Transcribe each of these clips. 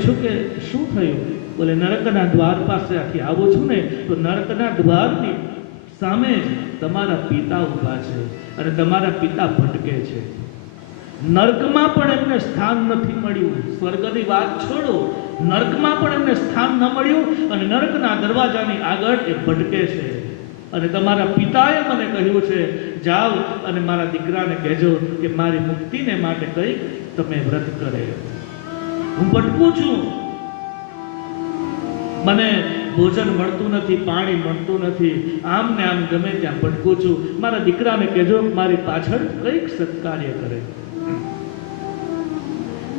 છું કે શું થયું? બોલે, નરકના દ્વાર પાસે આખી આવો છું ને, તો નરકના દ્વારની સામે જ તમારા પિતા ઊભા છે અને તમારા પિતા ભટકે છે. નર્કમાં પણ એમને સ્થાન નથી મળ્યું. સ્વર્ગની વાત છોડો. નર્કમાં પણ એમને સ્થાન ન મળ્યું અને નર્કના દરવાજાની આગળ એ ભટકે છે. અને તમારા પિતાએ મને કહ્યું છે, જાઓ અને મારા દીકરાને કહેજો કે મારી મુક્તિને માટે કંઈક તમે વ્રત કરે. હું ભટકું છું. મને ભોજન મળતું નથી, પાણી મળતું નથી. આમ ને આમ ગમે ત્યાં ભટકું છું. મારા દીકરાને કહેજો, મારી પાછળ કંઈક સત્કાર્ય કરે.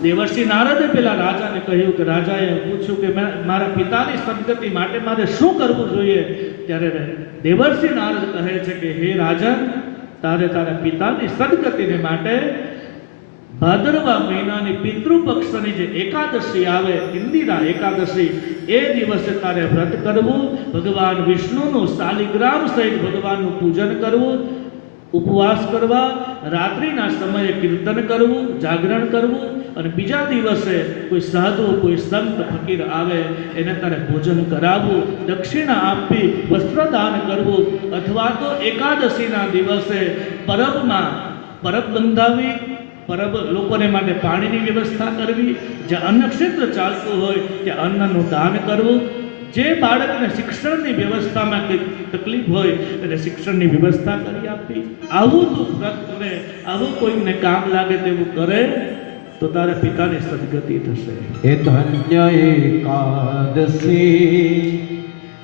દેવર્ષિ નારદે પેલા રાજાને કહ્યું કે, રાજાએ પૂછ્યું કે મારા પિતાની સદગતિ માટે મારે શું કરવું જોઈએ? ત્યારે દેવર્ષિ નારદ કહે છે કે, હે રાજા, તારે તારા પિતાની સદગતિને માટે ભાદરવા મહિનાની પિતૃપક્ષની જે એકાદશી આવે, ઇન્દિરા એકાદશી, એ દિવસે તારે વ્રત કરવું, ભગવાન વિષ્ણુનું શાલિગ્રામ સહિત ભગવાનનું પૂજન કરવું, ઉપવાસ કરવા, રાત્રિના સમયે કીર્તન કરવું, જાગરણ કરવું, અને બીજા દિવસે કોઈ સાધુ, કોઈ સંત, ફકીર આવે, એને તારે ભોજન કરાવવું, દક્ષિણા આપવી વસ્ત્રદાન કરવું, અથવા તો એકાદશીના દિવસે પરબમાં પરબ બંધાવી પરબ લોકોને માટે પાણીની વ્યવસ્થા કરવી, જે અન્નક્ષેત્ર ચાલતું હોય કે અન્નનું દાન કરવું. જે બાળકને શિક્ષણની વ્યવસ્થામાં કંઈક તકલીફ હોય, એને શિક્ષણની વ્યવસ્થા કરી આપવી. આવું તું કરે, આવું કોઈને કામ લાગે તેવું કરે, તો તારે પિતાની સદગતિ થશે. એ ધન્ય એકાદશી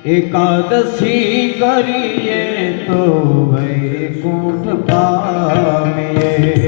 એકાદશી કરીએ તો વૈકુંઠ પામીએ.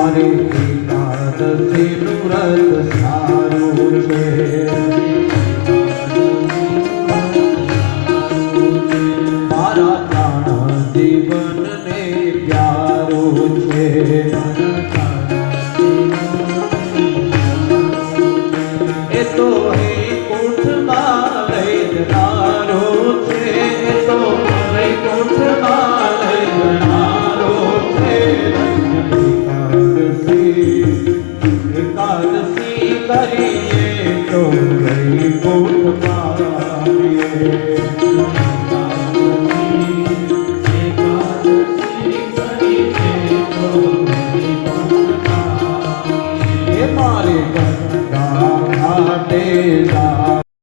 Hare